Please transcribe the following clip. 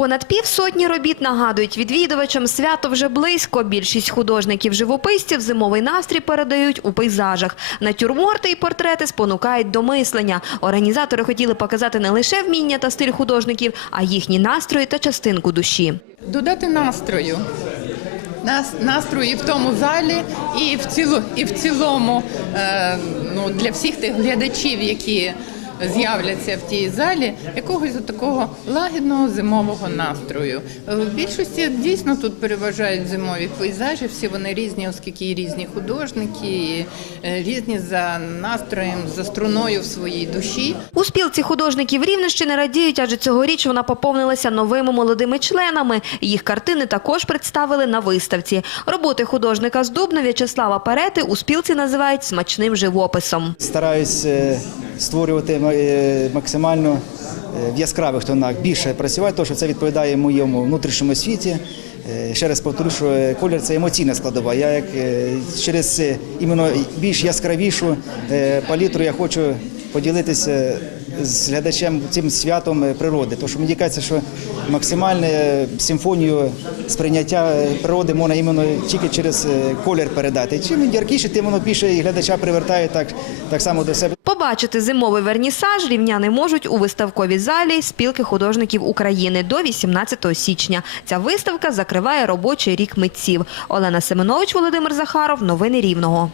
Понад півсотні робіт нагадують відвідувачам свято вже близько. Більшість художників-живописців зимовий настрій передають у пейзажах. Натюрморти і портрети спонукають до мислення. Організатори хотіли показати не лише вміння та стиль художників, а їхні настрої та частинку душі. додати настрою. Нас, настрої в тому залі і в, ціло, і в цілому е, ну, для всіх тих глядачів, які з'являться в тій залі, якогось такого лагідного зимового настрою. Е, В більшості дійсно тут переважають зимові пейзажі, всі вони різні, оскільки і різні художники, і е, різні за настроєм, за струною в своїй душі. У спілці художників Рівненщини радіють, адже цьогоріч вона поповнилася новими молодими членами. Їх картини також представили на виставці. Роботи художника з Дубна В'ячеслава Перети у спілці називають смачним живописом. Стараюсь е, створювати е, максимально е, в яскравих тонах більше працювати, тому що це відповідає моєму внутрішньому світі. Е, Ще раз повторю, що колір це емоційна складова. Я як через іменно більш яскравішу палітру я хочу поділитися з глядачем цим святом природи. Тому що мені кажеться, що максимальне е, симфонію сприйняття природи можна іменно тільки через колір передати. Чим він яркіше, тим воно більше і глядача привертає так, так само до себе. Побачити зимовий вернісаж рівняни можуть у виставковій залі спілки художників України до 18 січня. Ця виставка закриває робочий рік митців. Олена Семенович, Володимир Захаров. Новини Рівного.